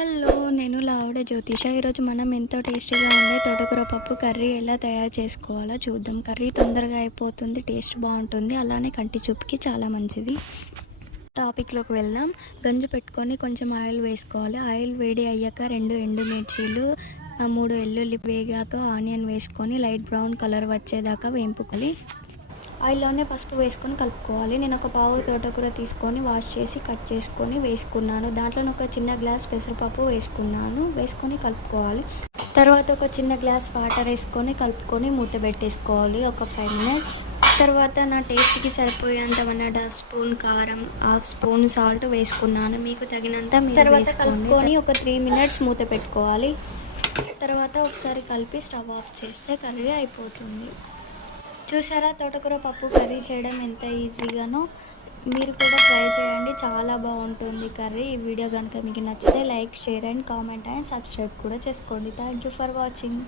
Hello, నేను లావుడ జ్యోతిష. ఈరోజు మనం ఎంతో టేస్టీగా ఉండే తోటకూర పప్పు కర్రీ ఎలా తయారు చేసుకోవాలో చూద్దాం. కర్రీ తొందరగా అయిపోతుంది, టేస్ట్ బాగుంటుంది, అలానే కంటి చూపుకి చాలా మంచిది. టాపిక్లోకి వెళ్దాం. గంజు పెట్టుకొని కొంచెం ఆయిల్ వేసుకోవాలి. ఆయిల్ వేడి అయ్యాక 2 ఎండుమిర్చీలు, 3 వెల్లుల్లి వేగాక ఆనియన్ వేసుకొని లైట్ బ్రౌన్ కలర్ వచ్చేదాకా వేపుకోవాలి. ఆయిల్లోనే పసుపు వేసుకొని కలుపుకోవాలి. నేను ఒక పావు తోటకూర తీసుకొని వాష్ చేసి కట్ చేసుకొని వేసుకున్నాను. దాంట్లో ఒక చిన్న గ్లాస్ పెసరపప్పు వేసుకొని కలుపుకోవాలి. తర్వాత ఒక చిన్న గ్లాస్ వాటర్ వేసుకొని కలుపుకొని మూత పెట్టేసుకోవాలి ఒక 5 మినిట్స్. తర్వాత నా టేస్ట్కి సరిపోయేంత 1.5 స్పూన్ కారం, 1/2 స్పూన్ సాల్ట్ వేసుకున్నాను. మీకు తగినంత తర్వాత కలుపుకొని ఒక 3 మినిట్స్ మూత పెట్టుకోవాలి. తర్వాత ఒకసారి కలిపి స్టవ్ ఆఫ్ చేస్తే కర్రీ అయిపోతుంది. చూసారా, తోటకూర పప్పు కర్రీ చేయడం ఎంత ఈజీగానో. మీరు కూడా ట్రై చేయండి, చాలా బాగుంటుంది కర్రీ. ఈ వీడియో కనుక మీకు నచ్చితే like, share and comment and subscribe కూడా చేసుకోండి. Thank you for watching.